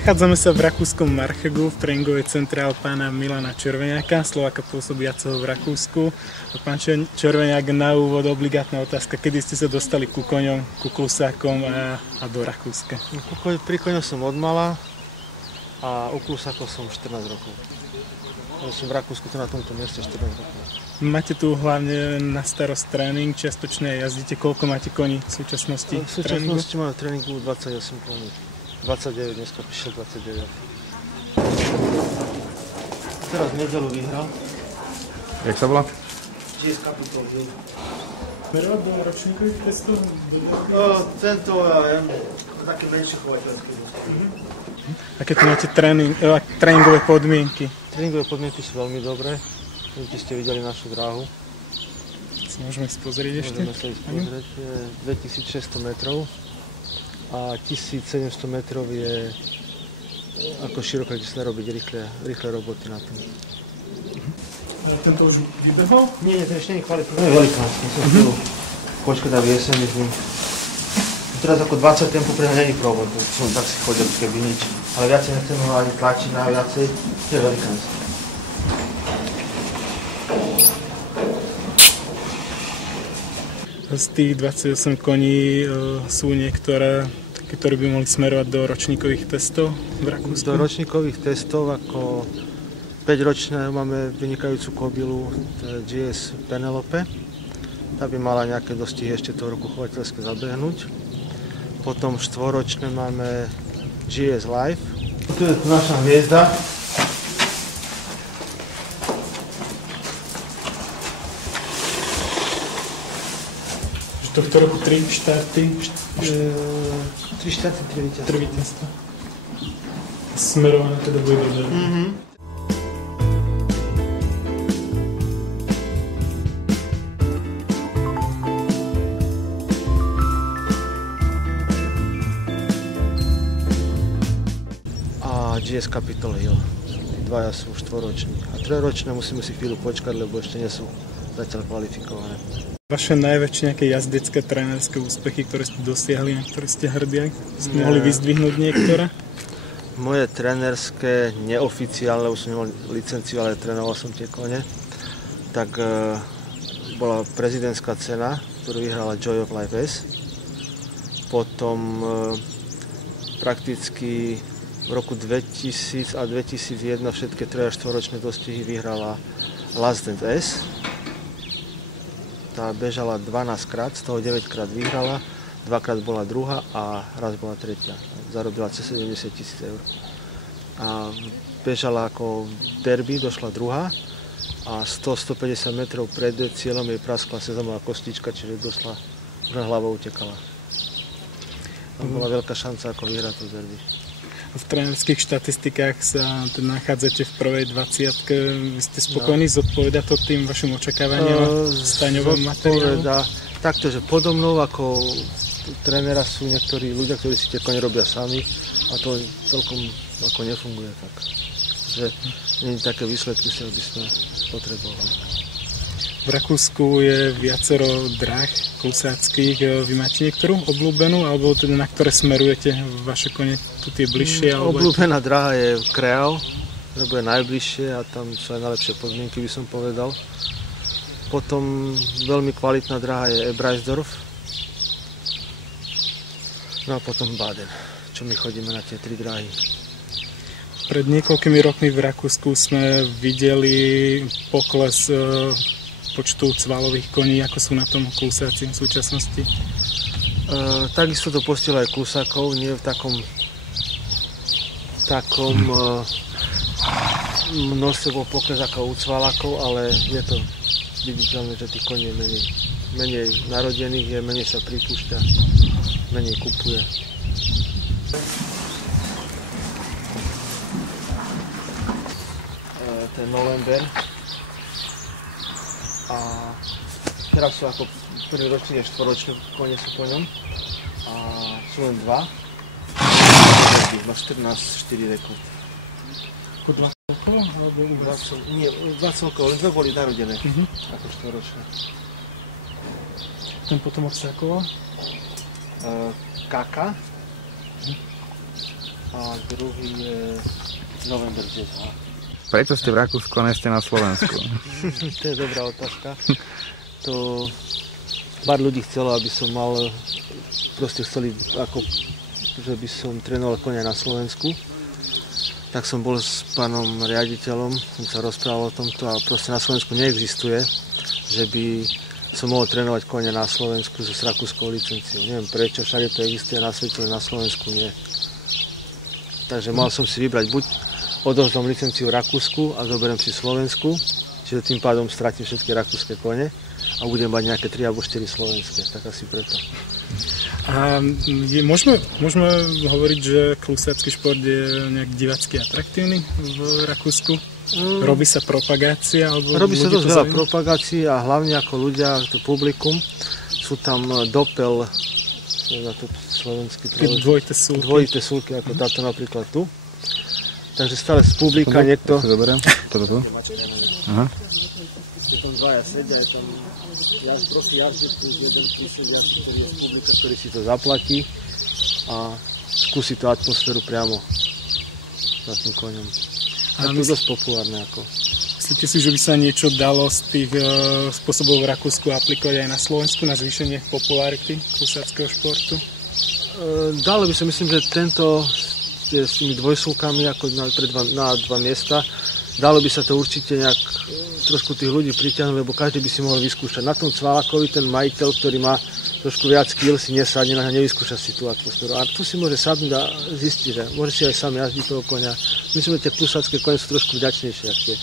Nachádzame sa v rakúskom Marchegu, v tréningovej centre pána Milana Červeňáka, Slováka pôsobiaceho v Rakúsku. Pán Červeňák, na úvod obligátna otázka, kedy ste sa dostali ku koňom, ku klusákom a do Rakúska? Pri koňoch som odmala a u klusákov som 14 rokov. Ja som v Rakúsku to na tomto mieste 14 rokov. Máte tu hlavne na starost tréning, čiastočne jazdíte. Koľko máte koní v súčasnosti? V súčasnosti mám v tréningu 28 koní. 29, dneska prišiel 29. Teraz v nedeľu vyhral. Jak sa volá? GS Capital Hill. Smerovať do ročníkových testov? Tento, ja viem, také menšie chovateľské. Aké tu máte tréningové podmienky? Tréningové podmienky sú veľmi dobré. Určite ste videli našu dráhu. Môžeme si pozrieť ešte? Môžeme sa ísť pozrieť. 2600 metrov. A 1700 metrov je ako široko, kde sa dá robiť rýchle roboty na tom. Tento už vybehol? Nie, to ešte nie je kvalitný. To je velikánsky, som chvíľu počkať a vyjesený s ním. Teraz ako 20 tempo pre mňa není problém, som tak si chodil keby nič. Ale viacej nechcem ho ani tlačiť na viacej, to je velikánsky. Z tých 28 koní sú niektoré, ktoré by mohli smerovať do ročníkových testov v Rakúsku? Do ročníkových testov ako 5-ročné máme vynikajúcu kobylu, to je GS Penelope. Tá by mala nejaké dostihy ešte toho roku chovateľské zabehnúť. Potom 4-ročné máme GS Live. Tu je naša hviezda. Tohto roku 3 štarty. 3 štarty, 3 víťazstva. Smerované teda bude do derby. A GS Capital Hill. Dvaja sú 4-roční. A 3-ročné musíme si chvíľu počkať, lebo ešte nie sú zatiaľ kvalifikované. Vaše najväčšie nejaké jazdecké, trénerské úspechy, ktoré ste dosiahli, na ktoré ste hrdí, ste mohli vyzdvihnúť niektoré? Moje trénerské, neoficiálne, už som nemal licenciu, ale trénoval som tie kone, tak bola prezidentská cena, ktorú vyhrala Joy of Life S. Potom prakticky v roku 2000 a 2001 všetky 3- a 4-ročné dostihy vyhrala Last Dance S. Tá bežala 12 krát, z toho 9 krát vyhrala, 2 krát bola druhá a raz bola tretia. Zarobila cez 70 000 eur. A bežala ako derby, došla druhá a 100-150 metrov pred cieľom jej praskla sezamová kostička, čiže došla, už hlavou utekala. Tam bola veľká šanca ako vyhrať to derby. V trénerských štatistikách sa nachádzate v prvej 20-ke. Vy ste spokojní? Zodpovedá to tým vašim očakávaniam staňovom materiálu? Takto, že podo mnou ako trénera sú niektorí ľudia, ktorí si tie kone robia sami a to celkom ako nefunguje tak. Že nie je také výsledky, ktoré by sme potrebovali. V Rakúsku je viacero dráh klusáckých. Vy máte niektorú obľúbenú, alebo teda na ktoré smerujete vaše kone? Tu tie bližšie? Obľúbená dráha je Kreál, lebo je najbližšie a tam sú aj najlepšie podmienky, by som povedal. Potom veľmi kvalitná dráha je Ebraisdorf. No a potom Baden, čo my chodíme na tie 3 dráhy. Pred niekoľkými rokmi v Rakúsku sme videli pokles počtu cvalových koní, ako sú na tom klusáci v súčasnosti? Takisto to postihlo aj klusákov, nie v takom množstve bol pokles ako u cvalákov, ale je to viditeľné, že tých koní je menej narodených, menej sa pripúšťa, menej kupuje. Ten November. A teraz sú ako prvý ročný a 4-ročný kone sú po ňom. A sú len 2. Má 14-4 rekord. Ako 2 celkovo? Nie, 2 celkovo, len 2 boli narodené. Ako 4-ročné. Ten potomok sa ako? Kaka. a druhý je November Jazz. Prečo ste v Rakúsku a nie ste na Slovensku? To je dobrá otázka. To pár ľudí chcelo, aby som mal, proste chceli, ako, že by som trénoval konia na Slovensku. Tak som bol s pánom riaditeľom, som sa rozprával o tomto a proste na Slovensku neexistuje, že by som mohol trénovať konia na Slovensku so rakúskou licenciou. Neviem prečo, všade to existuje na svete, ale na Slovensku nie. Takže mal som si vybrať buď odovzdám licenciu v Rakúsku a zoberiem si Slovensku, čiže tým pádom stratím všetky rakúske kone a budem mať nejaké 3 alebo 4 slovenské, tak asi preto. A môžeme hovoriť, že klusácky šport je nejak divácky atraktívny v Rakúsku? Robí sa propagácia? Alebo robí sa dosť veľa propagácií a hlavne ako ľudia, to publikum, sú tam dopel, na to slovenský dvojité súlky, ako táto napríklad tu. Takže stále z publika niekto... To zoberiem. Toto tu. Aha. Je tam dvaja sedia, je tam profi jazdec, jeden kúsok jazdec, ktorý je z publika, ktorý si to zaplatí a skúsi tú atmosféru priamo za tým koňom. A to je dosť populárne. Ako. Myslíte si, že by sa niečo dalo z tých spôsobov v Rakúsku aplikovať aj na Slovensku na zvýšenie popularity klusáckého športu? Dalo by sa, myslím, že tento s tými dvojsúlkami ako na 2 miesta. Dalo by sa to určite nejak trošku tých ľudí pritiahnuť, lebo každý by si mohol vyskúšať. Na tom Cválakovi ten majiteľ, ktorý má trošku viac kýl, si nesadne, nevyskúša si tú atmosféru. A tu si môže sadnúť a zistiť, že môže si aj sám jazdiť toho koňa. Myslím, že tie klusácké koně sú trošku vďačnejšie ako tie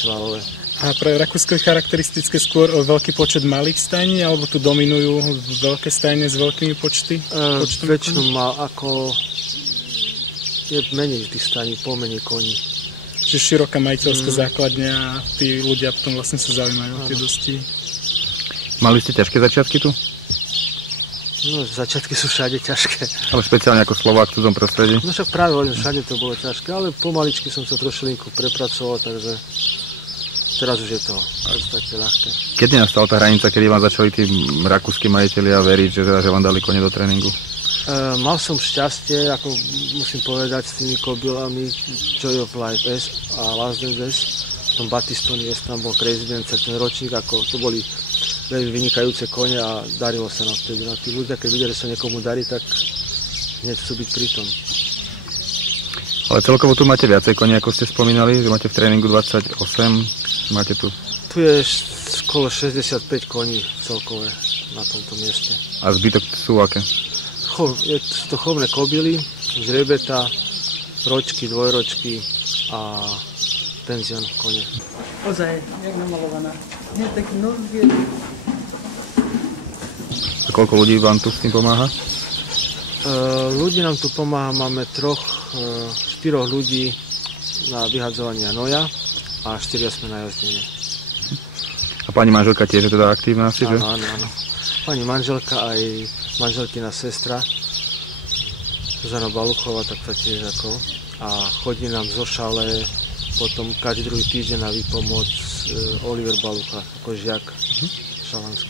Cválové. A pre Rakúsko je charakteristické skôr veľký počet malých stajní, alebo tu dominujú veľké stajne s veľkými počty? Väčšinou má ako... je menej tých staní, pomenej koní. Čiže široká majiteľská základňa a tí ľudia potom vlastne sa zaujímajú o tie dosti. Mali ste ťažké začiatky tu? No, začiatky sú všade ťažké. Ale špeciálne ako Slovák v cudzom prostredí? No však práve hovorím, všade to bolo ťažké, ale pomaličky som sa trošilinku prepracoval, takže teraz už je to v podstate ľahké. Kedy nastala tá hranica, kedy vám začali tí rakúski majitelia veriť, že vám dali kone do tréningu? Mal som šťastie, ako musím povedať, s tými kobylami Joy of Life S a Last Dance S. V tom Battistoni S tam bol Crazy Dancer, ten ročník, ako to boli veľmi vynikajúce kone a darilo sa nám vtedy. Tí ľudia, keď vidia, že sa niekomu darí, tak hneď chcú byť pri tom. Ale celkovo tu máte viacej koní, ako ste spomínali, že máte v tréningu 28, máte tu? Tu je skolo 65 koní celkové na tomto mieste. A zbytok sú aké? Sú to chovné kobily, žrebeta, ročky, dvojročky a penzión kone. Ozaj, jak namalovaná. Je taký nový. A koľko ľudí vám tu s tým pomáha? Ľudí nám tu pomáha, máme 4 ľudí na vyhadzovanie noja a 4 sme na jazdenie. A pani manželka tiež je teda aktívna asi, že? Áno. Pani manželka aj manželkina sestra Zuzana Baluchová, tak tá tiež ako. A chodí nám zo šale potom každý druhý týždeň na výpomoc Oliver Balucha, ako žiak šalanský.